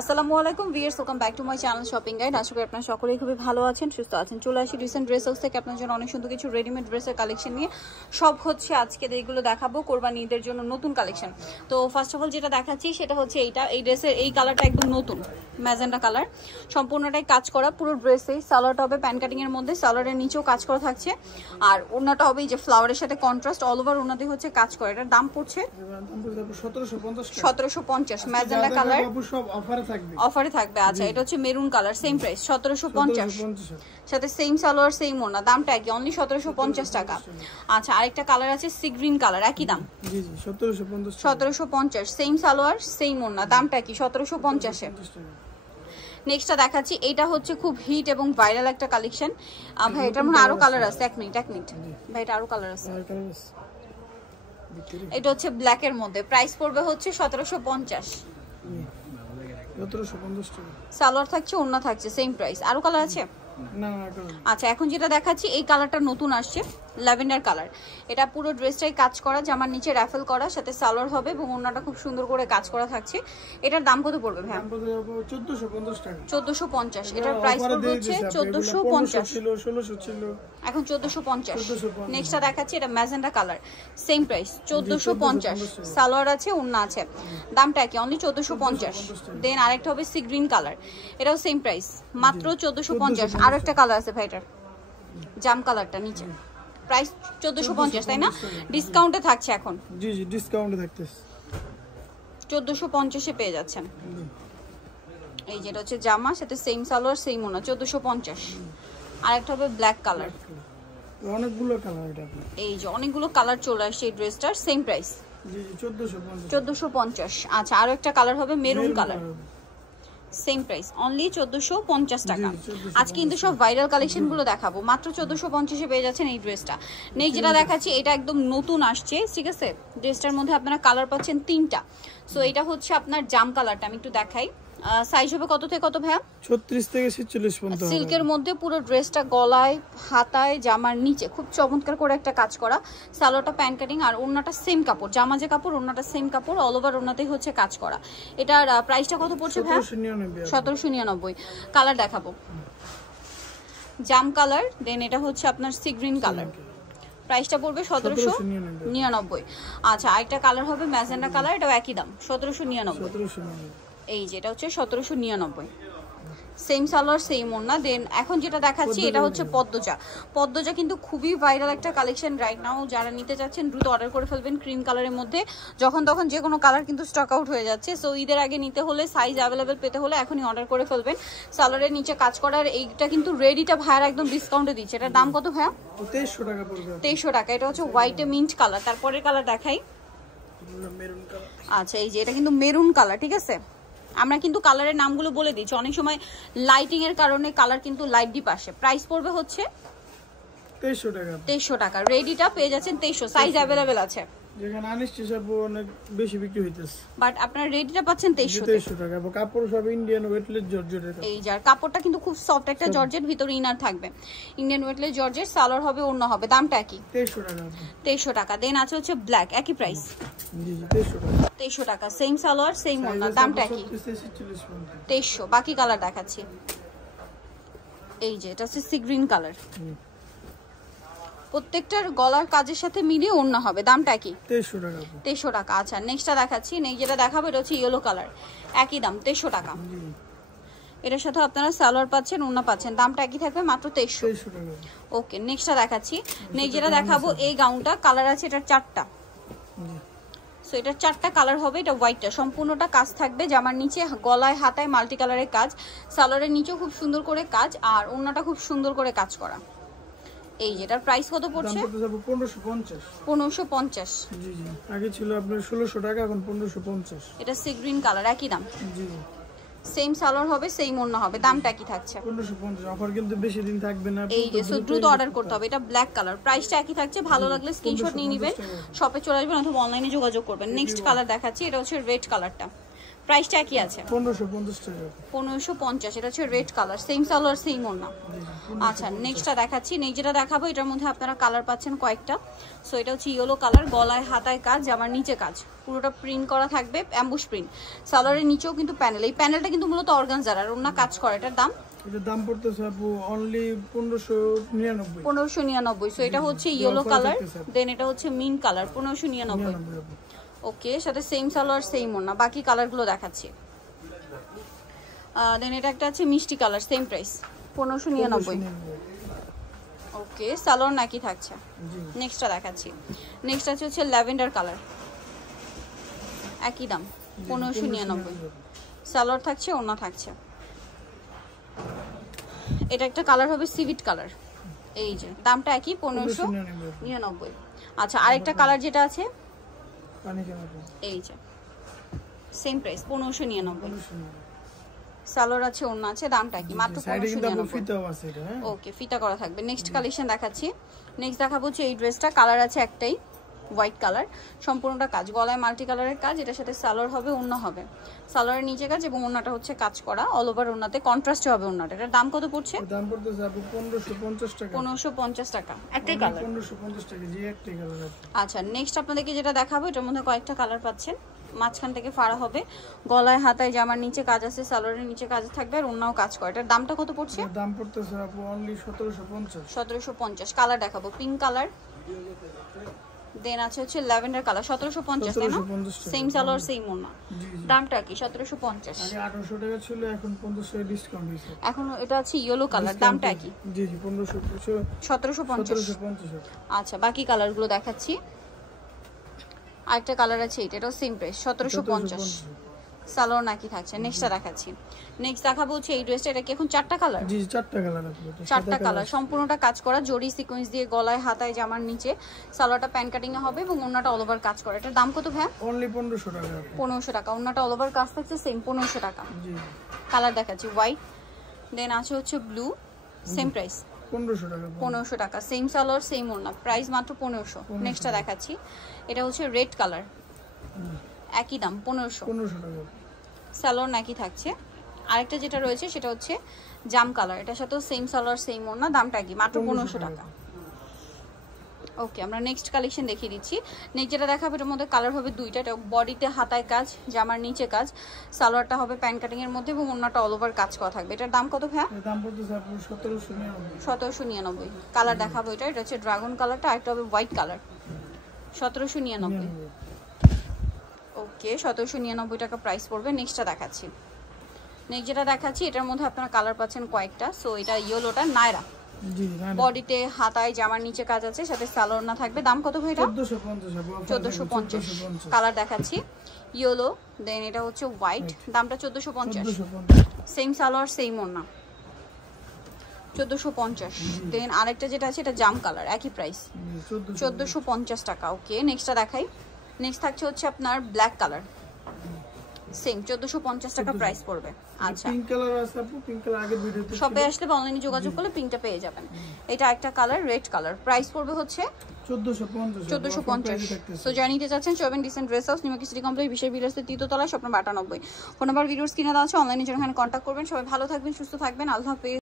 আসসালামু আলাইকুম viewers, welcome back to my channel shopping guide. আশা করি আপনারা সকলেই খুবই ভালো আছেন, সুস্থ আছেন। চলে আসি রিসেন্ট ড্রেস হাউস থেকে আপনার জন্য অনেক সুন্দর কিছু রেডিমেড ড্রেসের কালেকশন নিয়ে। সব হচ্ছে আজকে এইগুলো দেখাবো কোরবানি ঈদের জন্য নতুন কালেকশন। তো ফার্স্ট অফ অল যেটা দেখাচ্ছি সেটা হচ্ছে এই ড্রেসের এই কালারটা একদম নতুন ম্যাজেন্ডা কালার, সম্পূর্ণটাই কাজ করা। পুরো ড্রেসেই সালোয়ারটা হবে প্যান কাটিং এর মধ্যে, সালোয়ারের নিচেও কাজ করা থাকছে, আর ওড়নাটা হবে এই যে ফ্লাওয়ারের সাথে কন্ট্রাস্ট, অল ওভার ওড়নাতে হচ্ছে কাজ করা। এটার দাম পড়ছে 1750 ম্যাজেন্ডা কালার, অফারে থাকবে। আচ্ছা, এটা হচ্ছে মেরুন কালার, সেম প্রাইস 1750, সাথে সেম সালোয়ার সেম ওড়না, দামটা একই, অনলি 1750 টাকা। আচ্ছা, আরেকটা কালার আছে সি গ্রিন কালার, একই দাম 1750, সেম সালোয়ার সেম ওড়না, দামটা কি 1750 এ। নেক্সটটা দেখাচ্ছি, এটা হচ্ছে খুব হিট এবং ভাইরাল একটা কালেকশন। ভাই এটার মধ্যে আরো কালার আছে, এক মিনিট ভাই, এটা আরো কালার আছে। এটা হচ্ছে ব্ল্যাক এর মধ্যে, প্রাইস পড়বে হচ্ছে 1750, সালোয়ার থাকছে ওড়না থাকছে সেম প্রাইস। আরো কালার আছে? আচ্ছা, এখন যেটা দেখাচ্ছি এই কালারটা নতুন আসছে, ল্যাভেন্ডার কালার। এটা পুরো ড্রেসটাই কাজ করা, জামার নিচে রাফেল করা, সাথে সালোয়ার হবে এবং ওড়নাটা খুব সুন্দর করে কাজ করা থাকছে। এটার দাম কত পড়বে ভাই? 1450 টাকা। 1450, এটার প্রাইস পড়বে হচ্ছে 1450, এখন 1450। নেক্সটটা দেখাচ্ছি, এটা magenta colour, same price 1450, salwar আছে ওড়না আছে, দামটা কি অনলি 1450। দেন আরেকটা হবে সি গ্রিন কালার, এটাও সেম প্রাইস মাত্র 1450। আর একটা কালার আছে ভাই, এটার জাম কালারটা নিচে, প্রাইস 1450, তাই না? ডিসকাউন্টে থাকছে এখন, জি জি ডিসকাউন্টে থাকতেছে, 1450 এ পেয়ে যাচ্ছেন। এই যেটা হচ্ছে জামা, সাথে সেম সালোয়ার সেম ওড়না, 1450। আর একটা হবে ব্ল্যাক কালার, অনেকগুলো কালার, এটা এই যে অনেকগুলো কালার চলে আসছে এই ড্রেসটার, সেম প্রাইস জি জি 1450। আচ্ছা, আরো একটা কালার হবে maroon colour, same price only 1450 টাকা। আজকে কিন্তু সব ভাইরাল কালেকশন গুলো দেখাবো, মাত্র 1450 এ পেয়ে যাচ্ছেন এই ড্রেসটা। নেক্সট যেটা দেখাচ্ছি, এটা একদম নতুন আসছে, ঠিক আছে? ড্রেসটার মধ্যে আপনারা কালার পাচ্ছেন তিনটা। সো এটা হচ্ছে আপনার জাম কালারটা, আমি একটু দেখাই। সাইজ হবে কত থেকে কত ভাইয়া? 36 থেকে 46 পর্যন্ত। সিল্কের মধ্যে পুরো ড্রেসটা গলায় হাতায় জামার নিচে খুব চমৎকার করে একটা কাজ করা, সালোয়ারটা প্যান কাটিং, আর ওড়নাটা সেম কাপড়, জামা যে কাপড় ওড়নাটা সেম কাপড়, অল ওভার ওড়নাতেই হচ্ছে কাজ করা। এটার প্রাইসটা কত পড়ছে ভাইয়া? 1799। কালার দেখাবো, জাম কালার, দেন এটা হচ্ছে আপনার সি গ্রিন কালার, প্রাইসটা পড়বে 1799। আচ্ছা, আরেকটা কালার হবে ম্যাজেন্ডা কালার, এটাও একই দাম 1799। এই যেটা হচ্ছে 1799, সেম সালোয়ার সেম ওড়না। দেন এখন যেটা দেখাচ্ছি এটা হচ্ছে পদ্মজা। পদ্মজা কিন্তু খুবই ভাইরাল একটা কালেকশন রাইট নাও, যারা নিতে চাচ্ছেন দ্রুত অর্ডার করে ফেলবেন। ক্রিম কালারের মধ্যে যখন তখন যে কোনো কালার কিন্তু স্টক আউট হয়ে যাচ্ছে, সো ঈদের আগে নিতে হলে, সাইজ অ্যাভেলেবেল পেতে হলে এখনই অর্ডার করে ফেলবেন। সালোয়ারের নিচে কাজ করার এইটা কিন্তু রেডিটা ভাইয়ার একদম ডিসকাউন্টে দিচ্ছে। এটার দাম কত ভাইয়া? 2300 টাকা পড়বে। 2300 টাকা। এটা হচ্ছে হোয়াইটে মিন্ট কালার। তারপরের কালার দেখাই, মেরুন কালার। আচ্ছা, এই যে এটা কিন্তু মেরুন কালার, ঠিক আছে? আমরা কিন্তু কালারের নামগুলো বলে দিচ্ছি, অনেক সময় লাইটিং এর কারণে কালার কিন্তু লাইট ডিপ আসে। প্রাইস পড়বে হচ্ছে 2300 টাকা। 2300 টাকা। রেডিটা পেয়ে যাচ্ছেন 2300, সাইজ अवेलेबल আছে। যেখানে আনিস্টি সব অনেক বেশি বিক্রি হইতেছে, বাট আপনারা রেডিটা পাচ্ছেন 2300 টাকা। এবং কাপড় সব ইন্ডিয়ান ওয়েটলেস জর্জেটের। এই যার কাপড়টা কিন্তু খুব সফট একটা জর্জেট, ভিতরে ইনার থাকবে ইন্ডিয়ান ওয়েটলেস জর্জেট, সালোয়ার হবে ওড়না হবে, দামটা কি? 2300 টাকা। 2300 টাকা। দেন আছে হচ্ছে ব্ল্যাক, একই প্রাইস, জি জি 2300 টাকা। 2300 টাকা, সেম সালোয়ার সেম ওড়না, দামটা কি? 2300। বাকি কালার দেখাচ্ছি, এই যে এটা হচ্ছে সি গ্রিন কালার, প্রত্যেকটার গলার কাজের সাথে মিলিয়ে ওড়না হবে, দামটা কি? 2300 টাকা। 2300 টাকা। আচ্ছা, নেক্সটটা দেখাচ্ছি, নেক্সট যেটা দেখাবো এটা হচ্ছে ইয়েলো কালার, একই দাম 2300 টাকা। এটার সাথে আপনারা সালোয়ার পাচ্ছেন ওড়না পাচ্ছেন, দামটা একই থাকবে মাত্র 2300 টাকা। ওকে, নেক্সটটা দেখাচ্ছি, নেক্সট যেটা দেখাবো এই গাউনটা, কালার আছে এটার 4টা। সো এটার 4টা কালার হবে। এটা হোয়াইটটা সম্পূর্ণটা কাজ থাকবে, জামার নিচে গলায় হাতায় মাল্টি কালারের কাজ, সালোয়ারের নিচেও খুব সুন্দর করে কাজ, আর ওড়নাটা খুব সুন্দর করে কাজ করা। এই যেটার প্রাইস কত পড়ছে? 1550। 1550। জি জি, আগে ছিল আপনার 1600 টাকা, এখন 1550। এটা সি গ্রিন কালার, একই দাম, জি জি সেম সালোয়ার হবে সেম ওড়না হবে, দামটা কি থাকছে? 1550। অফার কিন্তু বেশি দিন থাকবে না, এই যে, সো দ্রুত অর্ডার করতে হবে। এটা ব্ল্যাক কালার, প্রাইসটা একই থাকছে, ভালো লাগলে স্ক্রিনশট নিয়ে নেবেন, শপে চলে আসবেন অথবা অনলাইনে যোগাযোগ করবেন। নেক্সট কালার দেখাচ্ছি, এটা হচ্ছে রেড কালারটা, প্রাইসটা কি আছে? 1550 টাকা। 1550। এটা হচ্ছে red colour, same salwar same ওড়না। আচ্ছা নেক্সটটা দেখাচ্ছি। নেক্সট যেটা দেখাবো এটার মধ্যে আপনারা কালার পাচ্ছেন কয়েকটা। সো এটা হচ্ছে ইয়েলো কালার, গলায় হাতায় কাজ, জামার নিচে কাজ, পুরোটা প্রিন্ট করা থাকবে, অ্যাম্বুশ প্রিন্ট। সালোয়ারের নিচেও কিন্তু প্যানেল, এই প্যানেলটা কিন্তু মূলত অর্গানজার আর ওড়না কাজ করে। এটার দাম? এটার দাম পড়তেছে আপু অনলি 1599। 1599। সো এটা হচ্ছে ইয়েলো কালার, দেন এটা হচ্ছে মিন কালার, 1599। ওকে, সাথে সেম সালোয়ার সেম ওড়না। বাকি কালারগুলো দেখাচ্ছি। দেন এটা একটা আছে মিষ্টি কালার, সেম প্রাইস 1599। ওকে, সালোয়ার নাকি থাকছে। নেক্সটটা দেখাচ্ছি। নেক্সট আছে হচ্ছে ল্যাভেন্ডার কালার, একই দাম 1599। সালোয়ার থাকছে, ওড়না থাকছে। এটা একটা কালার হবে সিভিট কালার, এই যে দামটা একই 1599। আচ্ছা আরেকটা কালার যেটা আছে এই যে সেম প্রাইস 1599। সালোয়ার আছে, ওড়না আছে, দামটা কি? মাত্র 1599। ওকে, ফিতা করা থাকবে। নেক্সট কালেকশন দেখাচ্ছি। নেক্সট দেখাবো হচ্ছে এই ড্রেসটা, কালার আছে একটাই হোয়াইট কালার, সম্পূর্ণটা কাজ, গলায় মাল্টি কালারের কাজ, এটার সাথে সালোয়ার হবে, ওড়না হবে। সালোয়ারের নিচে কাজ এবং ওড়নাটা হচ্ছে কাজ করা, অল ওভার ওড়নাতে কন্ট্রাস্ট হবে ওড়নাটা। এটার দাম কত পড়ছে? দাম পড়তেছে আপু 1550 টাকা। 1550 টাকা, একটাই কালার। 1550 টাকা জি, একটাই কালার। আচ্ছা নেক্সট আপনাদেরকে যেটা দেখাবো এটার মধ্যে কয়েকটা কালার পাচ্ছেন। মাঝখান থেকে ফাড়া হবে, গলায় হাতায় জামার নিচে কাজ আছে, সালোয়ারের নিচে কাজ থাকবে আর ওড়নাও কাজ করে। এটার দামটা কত পড়ছে? দাম পড়তেছে আপু অনলি 1750। 1750। কালার দেখাবো, পিঙ্ক কালার, দেন আছে হচ্ছে ল্যাভেন্ডার কালার, 1750 তাই না? সেম সালোয়ার সেম ওড়না। দামটা কি? 1750। আগে 1800 টাকা ছিল, এখন 50 টাকা ডিসকাউন্ট হয়েছে। এখন এটা আছে ইয়েলো কালার, দামটা কি? জি জি 1750। আচ্ছা বাকি কালারগুলো দেখাচ্ছি। আরেকটা কালার আছে এটাও সেম প্রাইস 1750। সালোয়ার নাকি থাকছে। নেক্সটটা দেখাচ্ছি। নেক্সট দেখাবো হচ্ছে এই ড্রেসটা, এটা কি এখন চারটা কালার? জি চারটা কালার আছে। চারটা কালার, সম্পূর্ণটা কাজ করা, জরি সিকোয়েন্স দিয়ে গলায় হাতায় জামার নিচে, সালোয়ারটা প্যান কাটিং এ হবে এবং ওড়নাটা অল ওভার কাজ করে। এটার দাম কত ভাই? অনলি 1500 টাকা। 1500 টাকা। ওড়নাটা অল ওভার কাজ থাকছে, সেম 1500 টাকা। জি কালার দেখাচ্ছি হোয়াইট, দেন আছে হচ্ছে ব্লু, সেম প্রাইস 1500 টাকা। 1500 টাকা, সেম সালোয়ার সেম ওড়না, প্রাইস মাত্র 1500। নেক্সটটা দেখাচ্ছি। এটা হচ্ছে রেড কালার, একই দাম 1500 টাকা। সালোয়ার নাকি থাকছে। আরেকটা যেটা রয়েছে সেটা হচ্ছে জাম কালার, এটার সাথেও সেম সালোয়ার সেম ওড়না, দামটা কি? মাত্র 1500 টাকা। ওকে, আমরা নেক্সট কালেকশন দেখিয়ে দিচ্ছি। নেক্সট যেটা দেখাবো এটার মধ্যে কালার হবে দুইটা। এটা বডিতে হাতায় কাজ, জামার নিচে কাজ, সালোয়ারটা হবে প্যান কাটিং এর মধ্যে এবং ওড়নাটা অল ওভার কাজ করা থাকবে। এটার দাম কত ভাই? দাম পড়তেছে আপু 1799। 1799। কালার দেখাবো এটা, এটা হচ্ছে ড্রাগন কালারটা, আরেকটা হবে হোয়াইট কালার, 1799। ওকে, 1799 টাকা প্রাইস পড়বে। নেক্সটটা দেখাচ্ছি। নেক্সট যেটা দেখাচ্ছি এটার মধ্যে আপনারা কালার পাচ্ছেন কয়েকটা। সো এটা ইয়েলোটা নায়রা, বডিতে হাতায় জামার নিচে কাজ আছে, সাথে সালোয়ার না থাকবে। দাম কত ভাই? 1450। কালার দেখাচ্ছি ইয়েলো, দেন এটা হচ্ছে হোয়াইট, দামটা 1450। সেম সালোয়ার সেম ওড়না, 1450। দেন আরেকটা যেটা আছে এটা জাম কালার, একই প্রাইস 1450 টাকা। ওকে, নেক্সটটা দেখাই। নেক্সট থাকছে হচ্ছে আপনার ব্ল্যাক কালার, সেম 1450 টাকা প্রাইস পড়বে। আচ্ছা পিঙ্ক কালার আছে আপু, পিঙ্ক কালার আগের ভিডিওতে শপে আসলে বা অনলাইনে যোগাযোগ করলে পিঙ্কটা পেয়ে যাবেন। এটা একটা কালার রেড কালার, প্রাইস পড়বে হচ্ছে 1450। সো জানিতে চাচ্ছেন 7 dissent dress house, new city complex, বিশেষ বিলাসের তৃতীয়তলা, স্বপ্ন 98। ফোন নাম্বার ভিডিওস কিনে দেওয়া আছে, অনলাইনে জন্য এখানে কন্ট্যাক্ট করবেন। সবাই ভালো থাকবেন, সুস্থ থাকবেন, আল্লাহ হাফেজ।